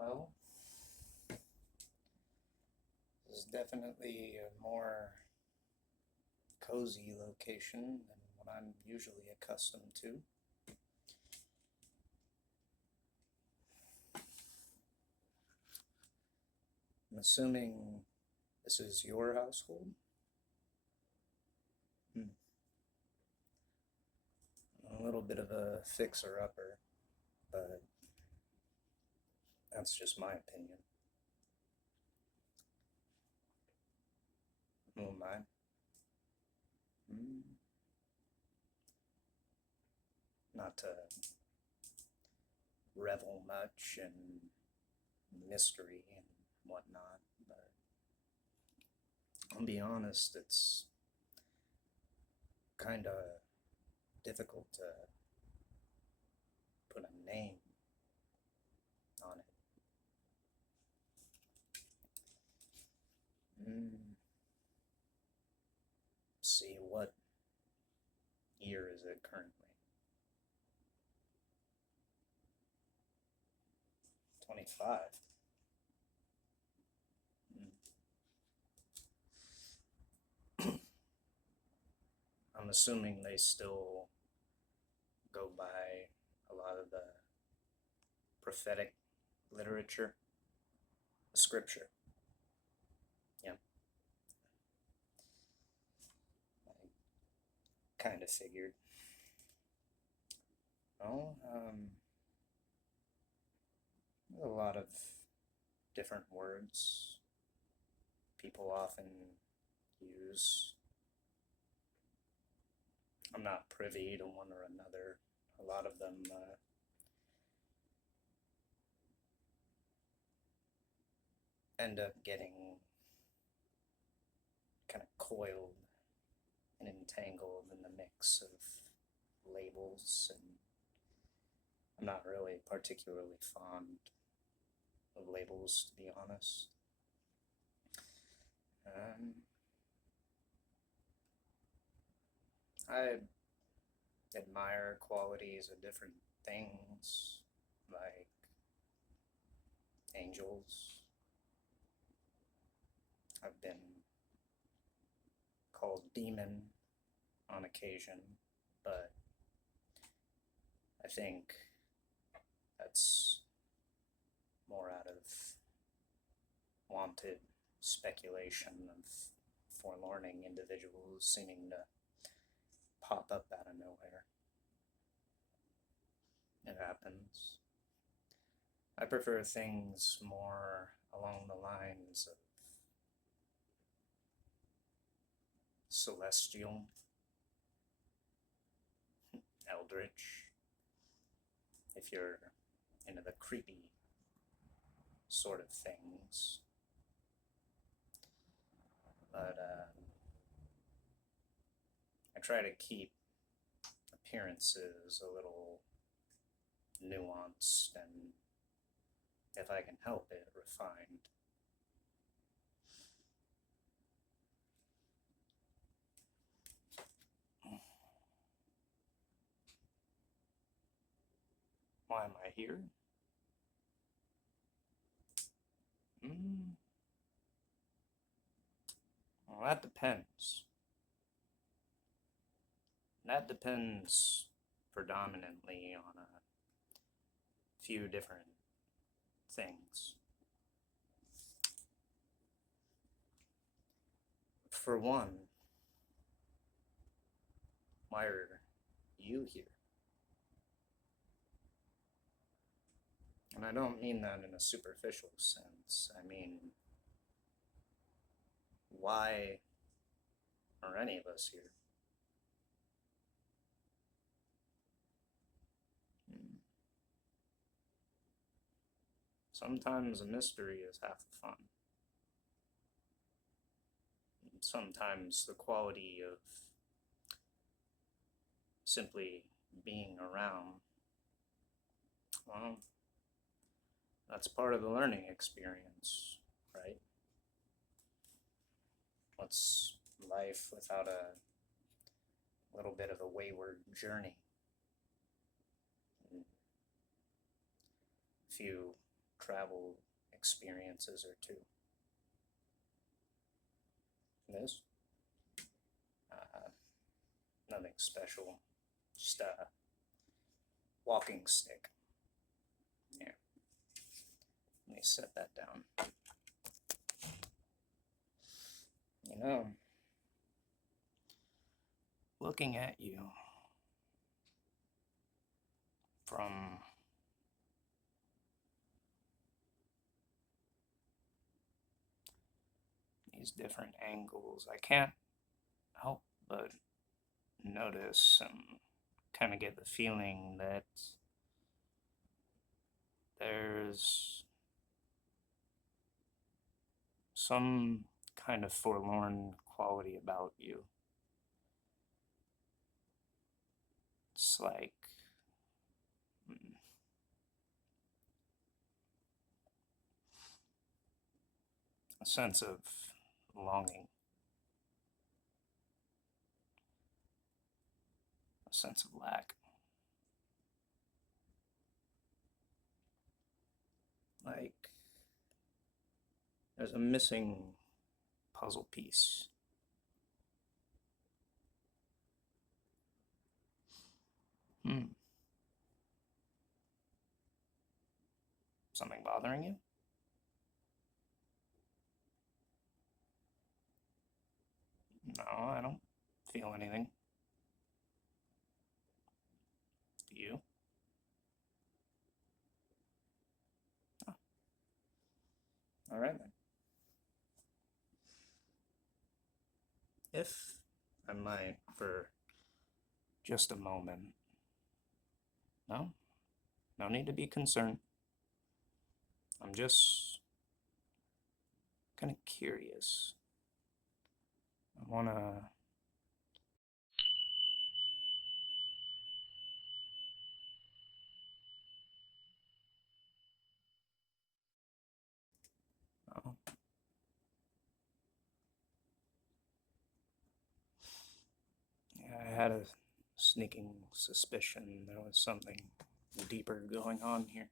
Well, this is definitely a more cozy location than what I'm usually accustomed to. I'm assuming this is your household? Hmm. A little bit of a fixer-upper, but that's just my opinion. Who am I? Hmm. Not to revel much in mystery and whatnot, but I'll be honest, it's kind of difficult to put a name on it. See, what year is it currently? 25. I'm assuming they still go by a lot of the prophetic literature, the scripture. Yeah, I kind of figured. Well, a lot of different words people often use. I'm not privy to one or another. A lot of them end up getting kind of coiled and entangled in the mix of labels, and I'm not really particularly fond of labels, to be honest. Um, I admire qualities of different things, like angels. I've been called demon on occasion, but I think that's more out of wanted speculation of forlorning individuals seeming to pop up out of nowhere. It happens. I prefer things more along the lines of celestial, eldritch, if you're into the creepy sort of things. But I try to keep appearances a little nuanced and, if I can help it, refined. Why am I here? Well, that depends. That depends predominantly on a few different things. For one, why are you here? And I don't mean that in a superficial sense. I mean, why are any of us here? Sometimes a mystery is half the fun. Sometimes the quality of simply being around, well, that's part of the learning experience, right? What's life without a little bit of a wayward journey? A few travel experiences or two. This? Nothing special, just a walking stick. Here, let me set that down. You know, looking at you from these different angles, I can't help but notice and kind of get the feeling that there's some kind of forlorn quality about you. It's like a sense of longing, a sense of lack. Like there's a missing puzzle piece. Something bothering you? No, I don't feel anything. Do you? Oh. All right then. If I might, for just a moment. No? No need to be concerned. I'm just kind of curious. I wanna... Oh. Yeah, I had a sneaking suspicion there was something deeper going on here.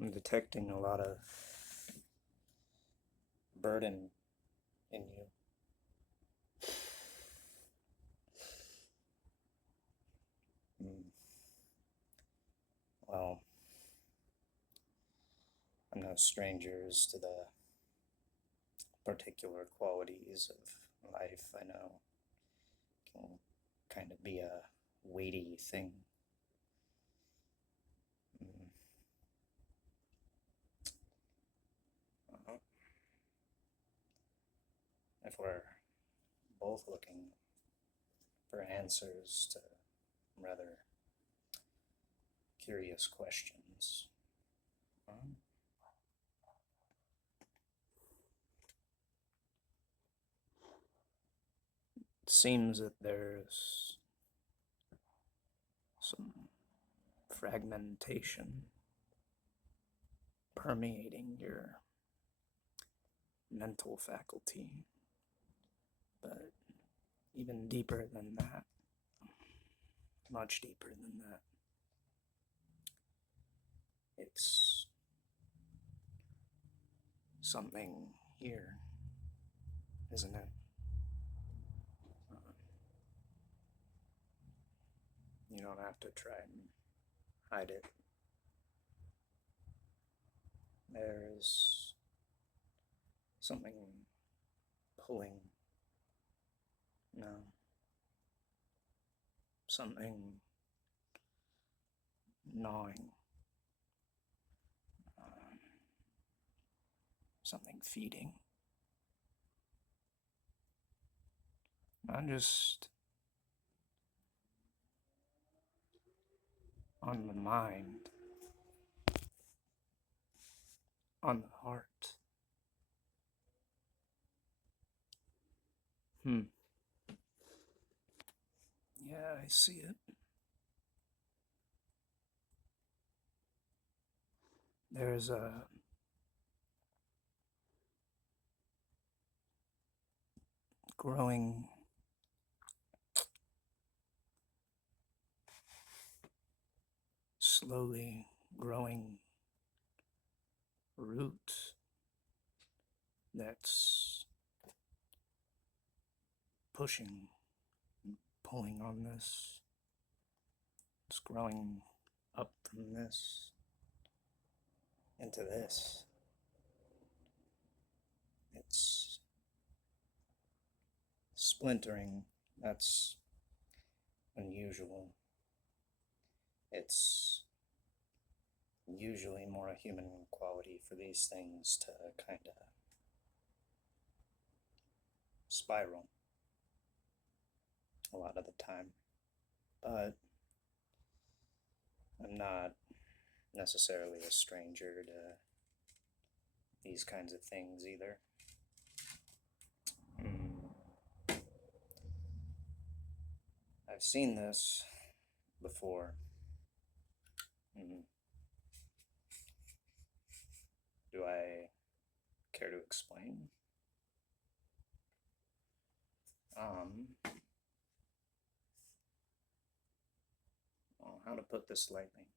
I'm detecting a lot of burden in you. Well, I'm no strangers to the particular qualities of life. I know it can kind of be a weighty thing. If we're both looking for answers to rather curious questions, it seems that there's some fragmentation permeating your mental faculty, but even deeper than that, much deeper than that, it's something here, isn't it? You don't have to try and hide it. There's something pulling. No. Something gnawing. Something feeding. Not just on the mind, on the heart. Yeah, I see it. There's a growing slowly growing root that's pushing and pulling on this. It's growing up from this into this. It's splintering. That's unusual. It's usually more a human quality for these things to kind of spiral a lot of the time. But I'm not necessarily a stranger to these kinds of things either. I've seen this before. Do I care to explain? Well, how to put this lightly?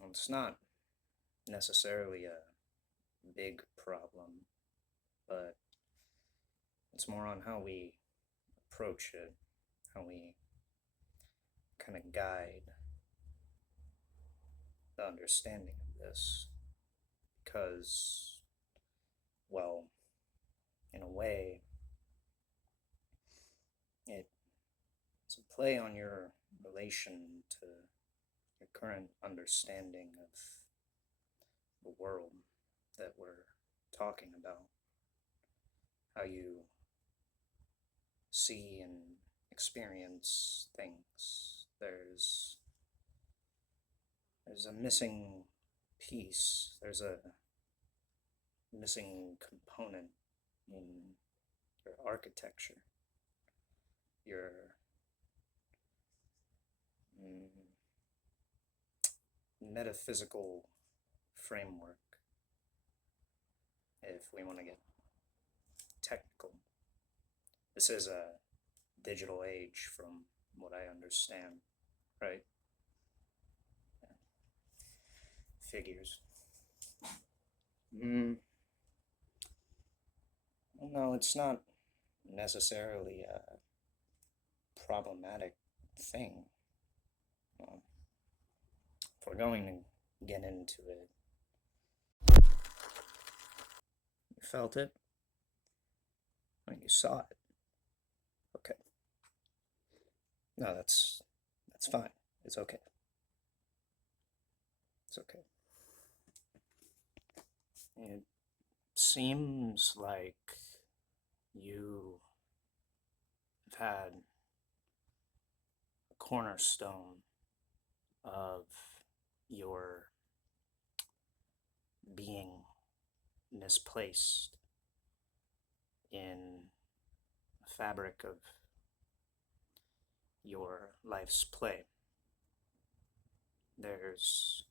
Well, it's not necessarily a big problem, but it's more on how we approach it, how we kind of guide the understanding of this. Because, well, in a way, it's a play on your relation to your current understanding of the world that we're talking about. How you see and experience things. There's a missing piece. There's a missing component in your architecture, your metaphysical framework, if we want to get technical. This is a digital age from what I understand, right? Figures. Well, no, it's not necessarily a problematic thing. If we're going to get into it, you felt it? When you saw it? Okay. No, that's fine. It's okay. It's okay. It seems like you have had a cornerstone of your being misplaced in the fabric of your life's play. There's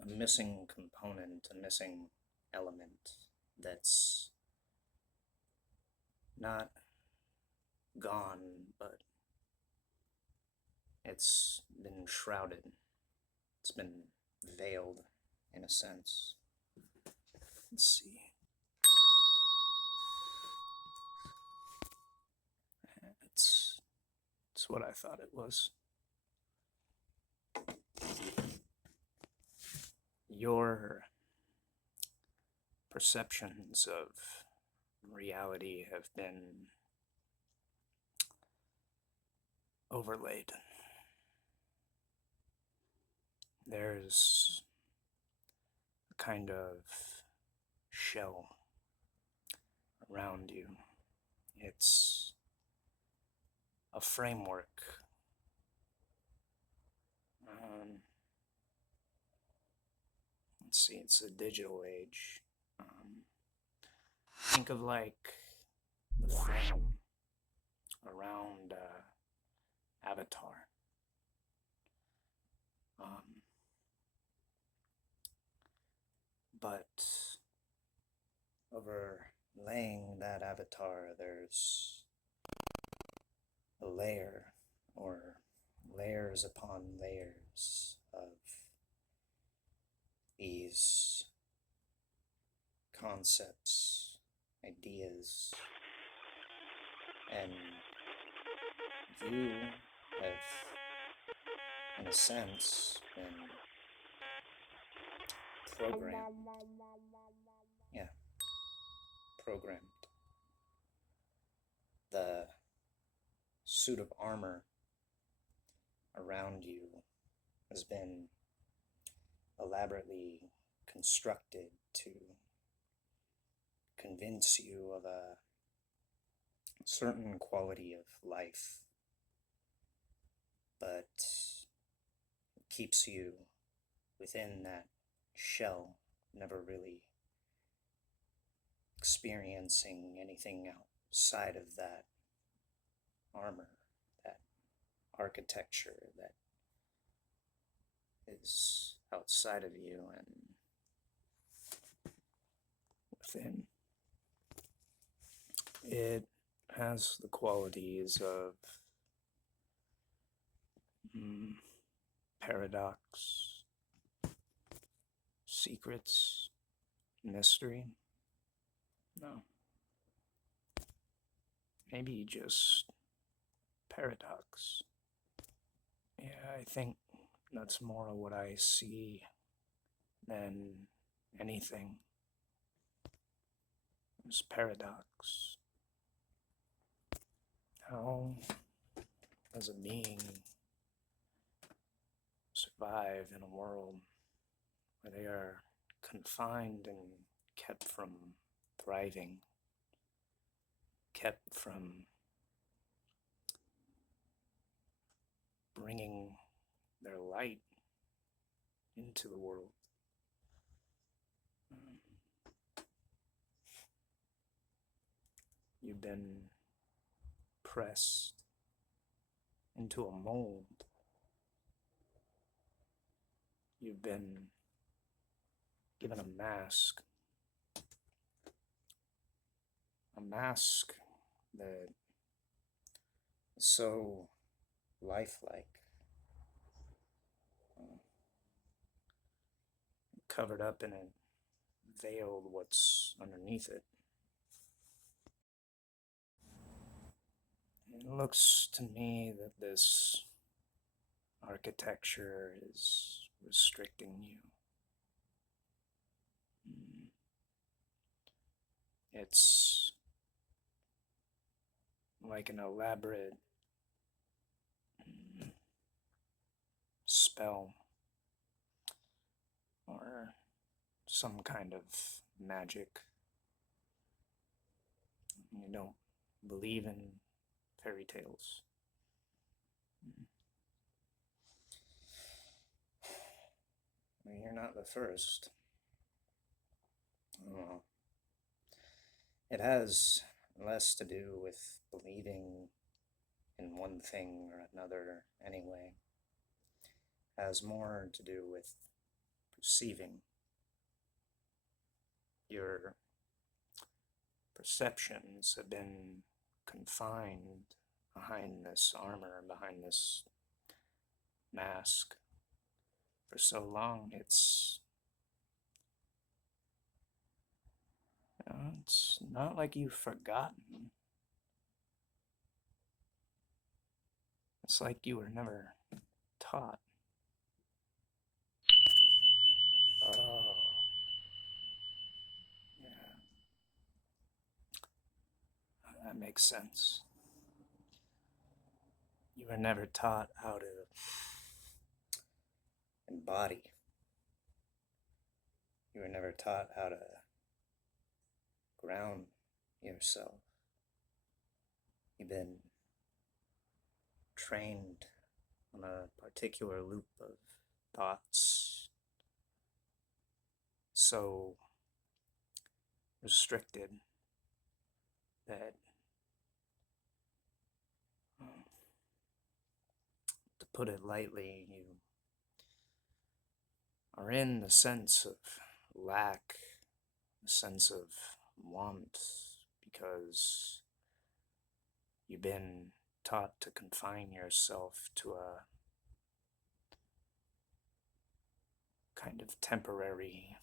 a missing component, a missing element that's not gone, but it's been shrouded. It's been veiled, in a sense. Let's see. It's what I thought it was. Your perceptions of reality have been overlaid. There's a kind of shell around you. It's a framework. Let's see, it's a digital age. Think of like the frame around Avatar. But overlaying that avatar, there's a layer, or layers upon layers of these concepts, ideas, and you have, in a sense, been programmed. Yeah, programmed. The suit of armor around you has been elaborately constructed to convince you of a certain quality of life, but it keeps you within that shell, never really experiencing anything outside of that armor, that architecture that is outside of you and within. It has the qualities of paradox, secrets, mystery. No. Maybe just paradox. Yeah, I think that's more of what I see than anything. It's paradox. How does a being survive in a world where they are confined and kept from thriving, kept from bringing their light into the world? You've been pressed into a mold. You've been given a mask that is so lifelike, covered up in it, veiled what's underneath it. It looks to me that this architecture is restricting you. It's like an elaborate spell or some kind of magic. You don't believe in fairy tales. Well, you're not the first. Oh. It has less to do with believing in one thing or another anyway. It has more to do with perceiving. Your perceptions have been confined behind this armor, behind this mask for so long. It's not like you've forgotten. It's like you were never taught. Oh, yeah. That makes sense. You were never taught how to embody. You were never taught how to ground yourself. You've been trained on a particular loop of thoughts, so restricted that, to put it lightly, you are in the sense of lack, a sense of want, because you've been taught to confine yourself to a kind of temporary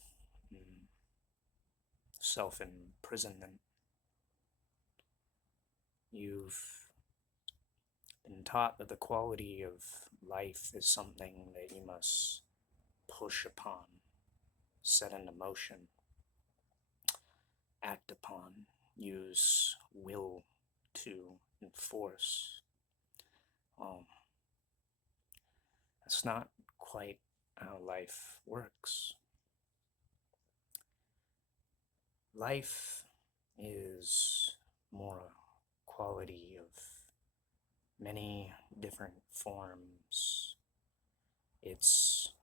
self-imprisonment. You've been taught that the quality of life is something that you must push upon, set into motion, act upon, use will to enforce. That's not quite how life works. Life is more a quality of many different forms. It's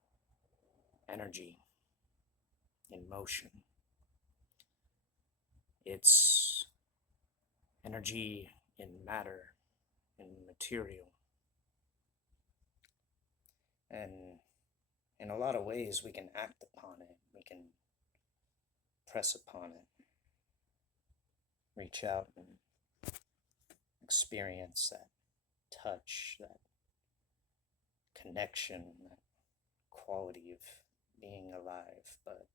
energy in motion. It's energy in matter, in material. And in a lot of ways, we can act upon it. We can press upon it, reach out and experience that touch, that connection, that quality of being alive. But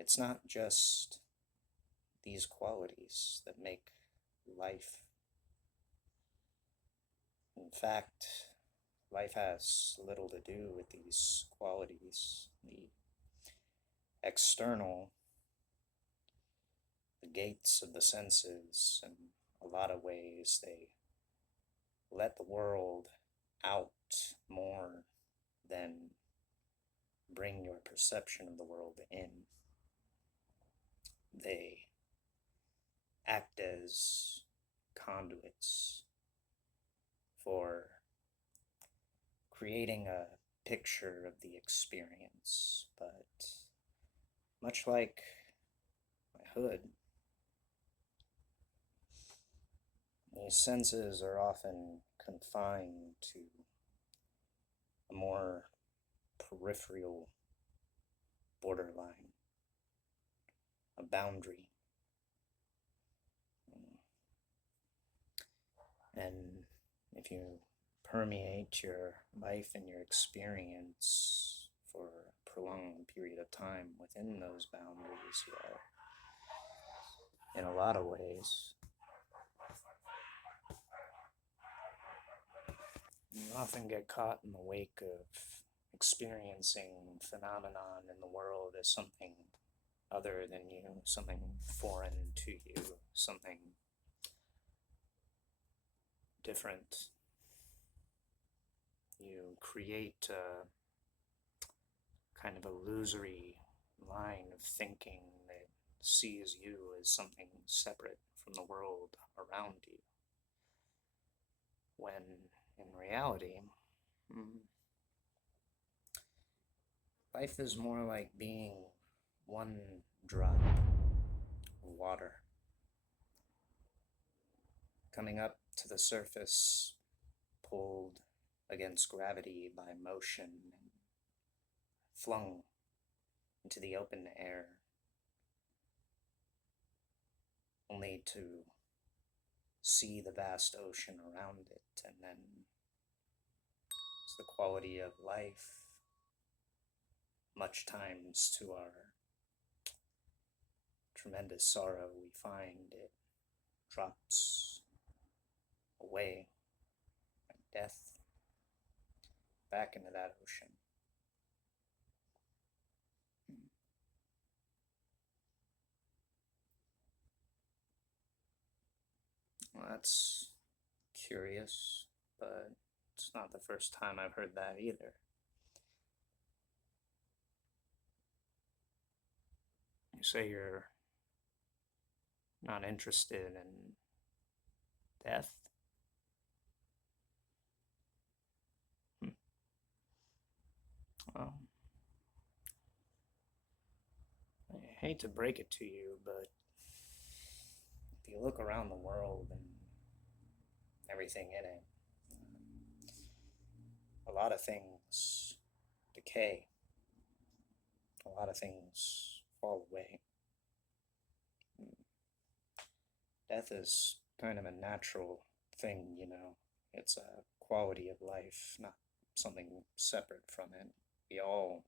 it's not just these qualities that make life. In fact, life has little to do with these qualities. The external, the gates of the senses, in a lot of ways, they let the world out more than bring your perception of the world in. They act as conduits for creating a picture of the experience, but much like my hood, these senses are often confined to a more peripheral borderline, a boundary. And if you permeate your life and your experience for a prolonged period of time within those boundaries, you are, in a lot of ways, you often get caught in the wake of experiencing phenomenon in the world as something other than you, something foreign to you, something different. You create a kind of illusory line of thinking that sees you as something separate from the world around you, when in reality, life is more like being one drop of water coming up to the surface, pulled against gravity by motion and flung into the open air, only to see the vast ocean around it. And then it's the quality of life, much times to our tremendous sorrow, we find it drops away like death back into that ocean. Well, that's curious, but it's not the first time I've heard that either. You say you're not interested in death? Well, I hate to break it to you, but if you look around the world and everything in it, a lot of things decay, a lot of things fall away. Death is kind of a natural thing, you know. It's a quality of life, not something separate from it. We all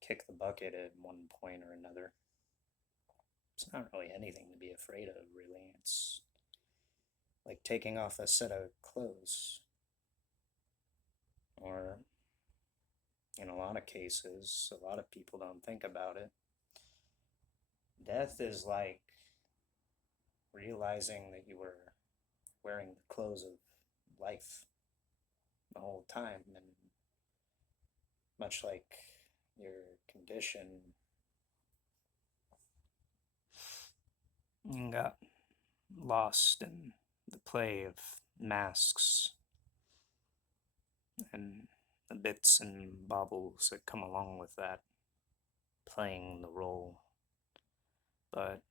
kick the bucket at one point or another. It's not really anything to be afraid of, really. It's like taking off a set of clothes. Or, in a lot of cases, a lot of people don't think about it. Death is like realizing that you were wearing the clothes of life the whole time, and much like your condition, you got lost in the play of masks and the bits and baubles that come along with that, playing the role. But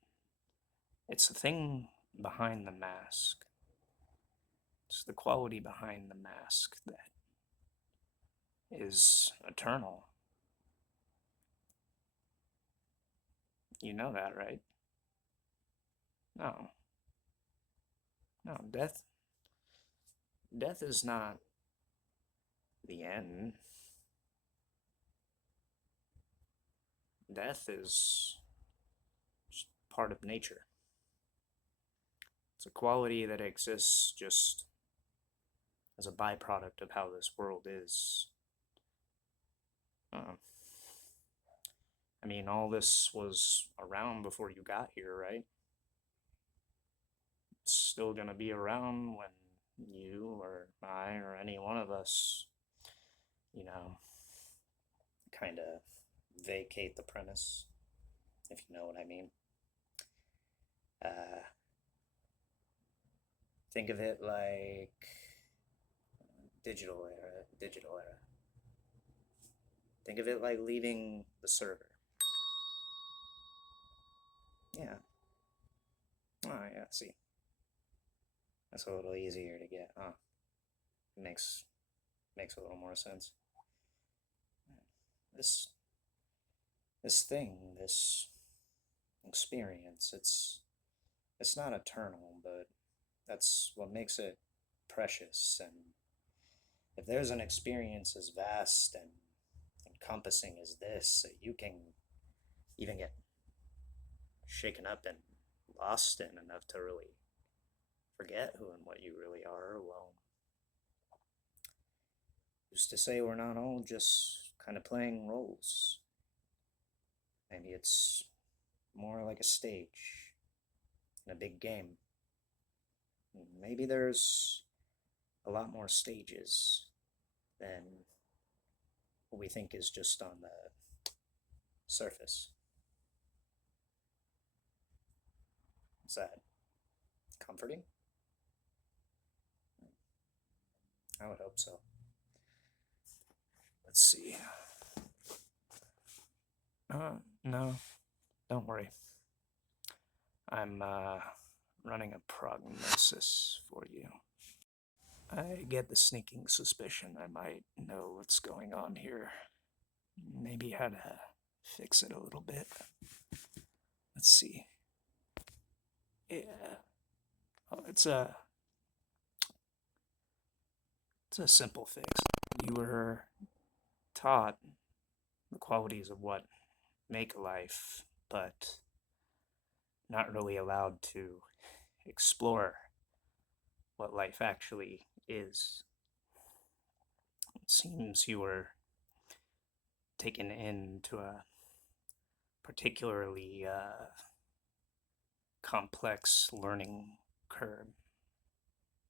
it's the thing behind the mask. It's the quality behind the mask that is eternal. You know that, right? No. No, death is not the end. Death is just part of nature. It's a quality that exists just as a byproduct of how this world is. I mean, all this was around before you got here, right? It's still gonna be around when you or I or any one of us, kind of vacate the premise, if you know what I mean. Think of it like digital era. Think of it like leaving the server. Yeah. Oh, yeah, see. That's a little easier to get, huh? Makes a little more sense. This experience, it's not eternal, but that's what makes it precious. And if there's an experience as vast and encompassing as this, that you can even get shaken up and lost in enough to really forget who and what you really are, well, who's to say we're not all just kind of playing roles? Maybe it's more like a stage in a big game. Maybe there's a lot more stages than what we think is just on the surface. Is that comforting? I would hope so. Let's see. No, don't worry. I'm running a prognosis for you. I get the sneaking suspicion I might know what's going on here. Maybe how to fix it a little bit. Let's see. Yeah. Oh, it's a simple fix. You were taught the qualities of what make a life, but not really allowed to explore what life actually is. It seems you were taken into a particularly complex learning curve,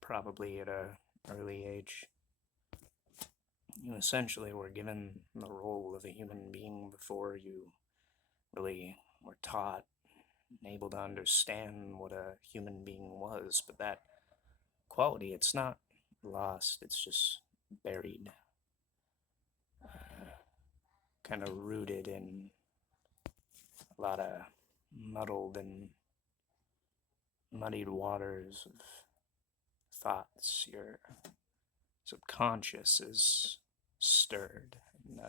probably at an early age. You essentially were given the role of a human being before you really were taught and able to understand what a human being was, but that quality, it's not lost, it's just buried, kind of rooted in a lot of muddled and muddied waters of thoughts. Your subconscious is stirred, and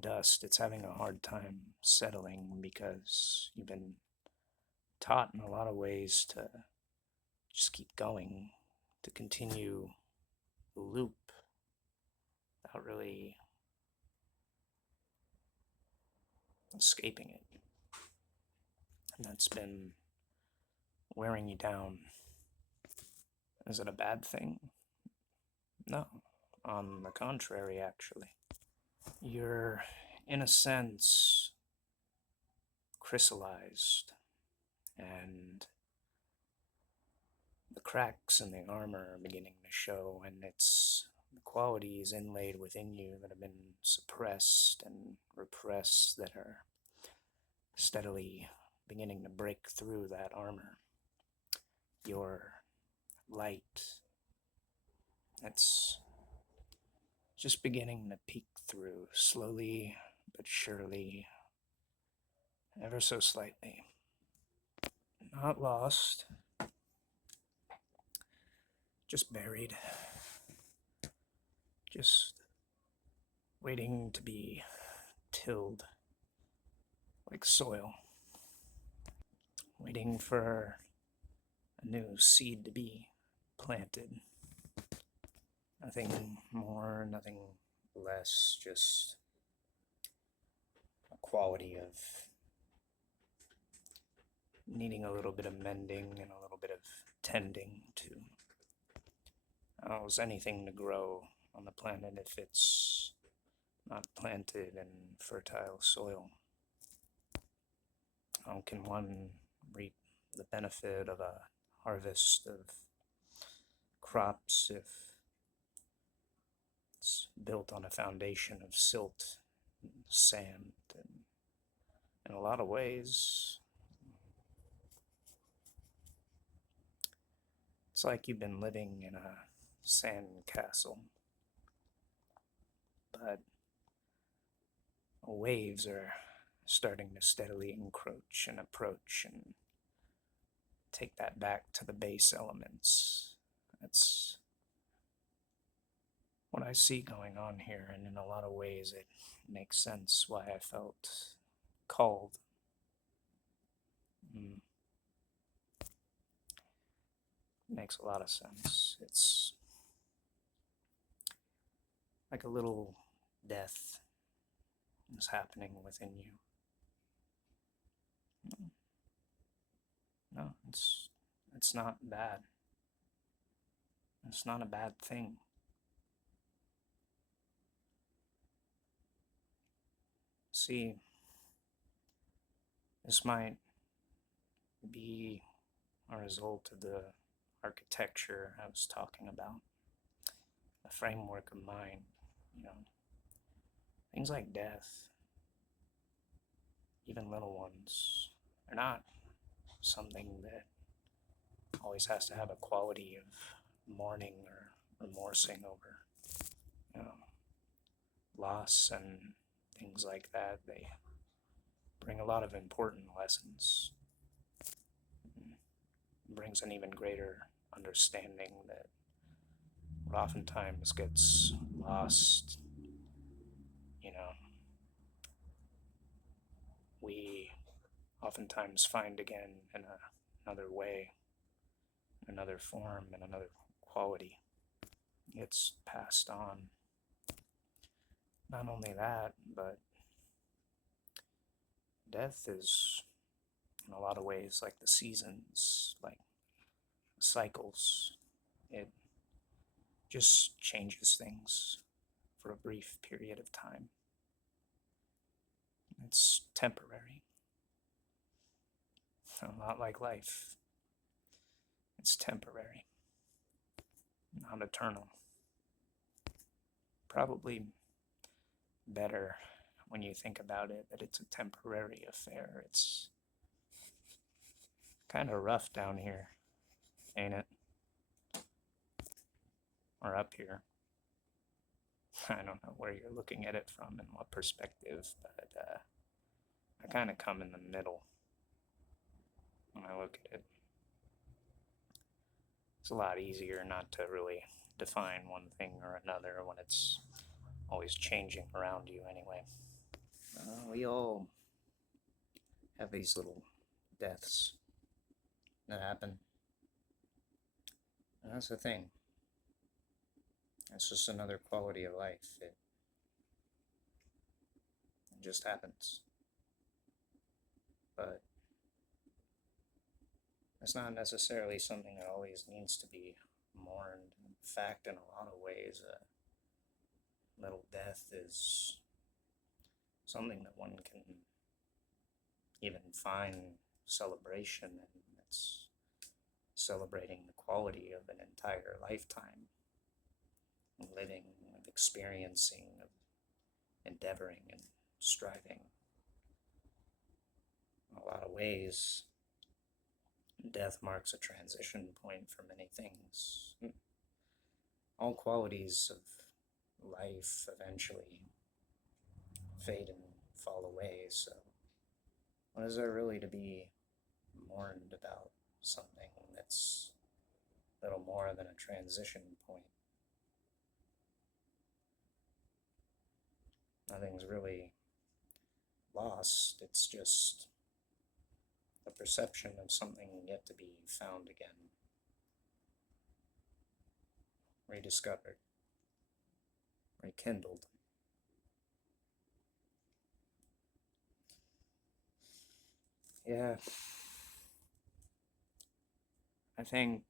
dust, it's having a hard time settling because you've been taught in a lot of ways to just keep going, to continue the loop, without really escaping it. And that's been wearing you down. Is it a bad thing? No. On the contrary, actually. You're, in a sense, crystallized, and the cracks in the armor are beginning to show, and it's the qualities inlaid within you that have been suppressed and repressed that are steadily beginning to break through that armor. Your light, that's just beginning to peek through, slowly but surely, ever so slightly. Not lost, just buried, just waiting to be tilled like soil, waiting for a new seed to be planted. Nothing more, nothing less, just a quality of needing a little bit of mending and a little bit of tending to. How's anything to grow on the planet if it's not planted in fertile soil? How can one reap the benefit of a harvest of crops if it's built on a foundation of silt and sand? And in a lot of ways, it's like you've been living in a sand castle, but waves are starting to steadily encroach and approach and take that back to the base elements. That's what I see going on here, and in a lot of ways it makes sense why I felt called. Makes a lot of sense. It's like a little death is happening within you. No, it's not bad. It's not a bad thing. See, this might be a result of the architecture I was talking about, the framework of mind, things like death, even little ones, they're not something that always has to have a quality of mourning or remorsing over, loss and things like that. They bring a lot of important lessons. It brings an even greater understanding that what oftentimes gets lost, we oftentimes find again in another way, another form, and another quality. It's passed on. Not only that, but death is, in a lot of ways, like the seasons, like cycles. It just changes things for a brief period of time. It's temporary. A lot like life. It's temporary, not eternal. Probably better when you think about it that it's a temporary affair. It's kind of rough down here, ain't it? Or up here. I don't know where you're looking at it from and what perspective, but I kind of come in the middle when I look at it. It's a lot easier not to really define one thing or another when it's always changing around you anyway. We all have these little deaths that happen. And that's the thing. It's just another quality of life. It It just happens. But it's not necessarily something that always needs to be mourned. In fact, in a lot of ways, a little death is something that one can even find celebration in. It's celebrating the quality of an entire lifetime, living, of experiencing, of endeavoring and striving. In a lot of ways, death marks a transition point for many things. All qualities of life eventually fade and fall away, so what is there really to be mourned about? Something that's little more than a transition point. Nothing's really lost, it's just a perception of something yet to be found again, rediscovered, rekindled. Yeah, I think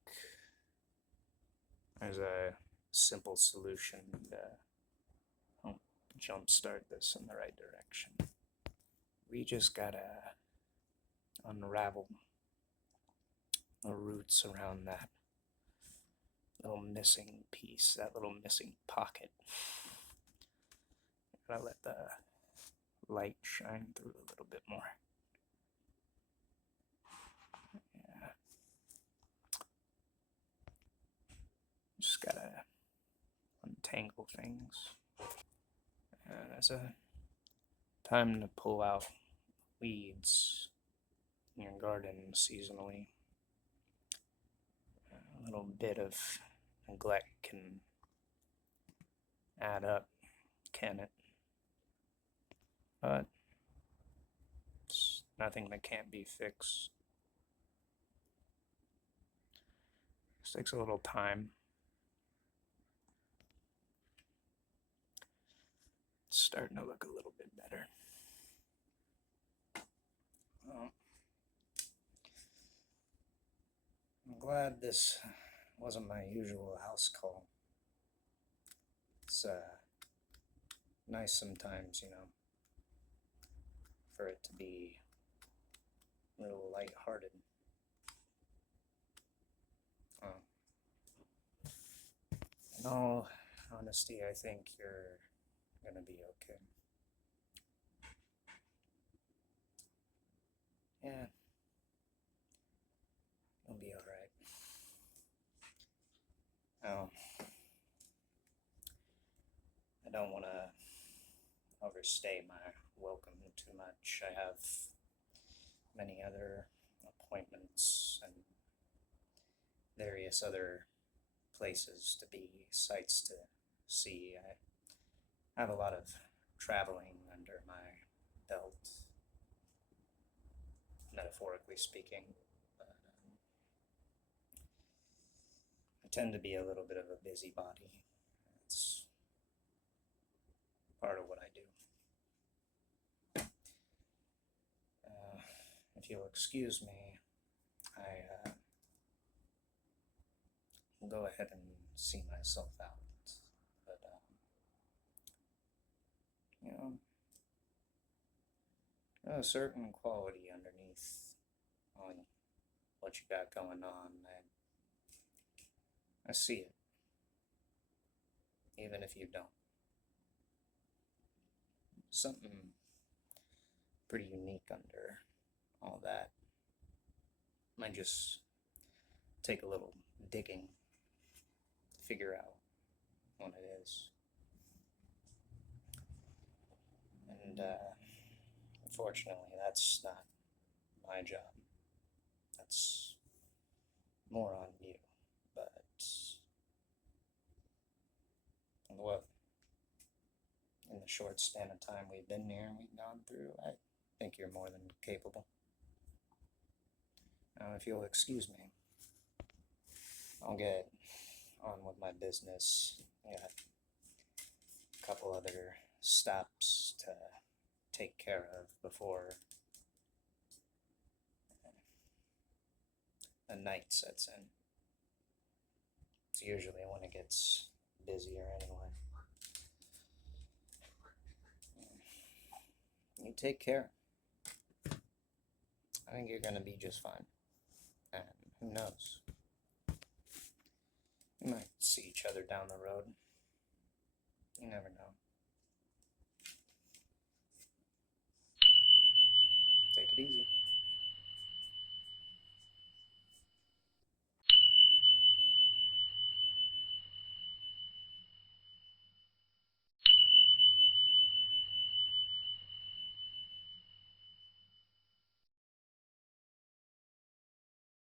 there's a simple solution to help jumpstart this in the right direction. We just gotta unravel the roots around that little missing piece, that little missing pocket. Gotta let the light shine through a little bit more. Yeah. Just gotta untangle things. There's a time to pull out weeds in your garden seasonally. A little bit of neglect can add up, can it? But it's nothing that can't be fixed. It takes a little time. It's starting to look a little bit better. Well, I'm glad this wasn't my usual house call. It's nice sometimes, for it to be a little lighthearted. In all honesty, I think you're gonna be okay. Yeah, you'll be alright. Oh, I don't want to overstay my welcome too much. I have many other appointments and various other places to be, sights to see. I have a lot of traveling under my belt, metaphorically speaking, but I tend to be a little bit of a busybody. It's part of what I do. If you'll excuse me, I will go ahead and see myself out. But, a certain quality underneath all what you got going on. I see it, even if you don't. Something pretty unique under all that. Might just take a little digging to figure out what it is. And unfortunately, that's not my job. That's more on you. But what, in the short span of time we've been here and we've gone through, I think you're more than capable. Now, if you'll excuse me, I'll get on with my business. I got a couple other stops to take care of before the night sets in. It's usually when it gets busier anyway. You take care. I think you're gonna be just fine. And who knows? We might see each other down the road. You never know.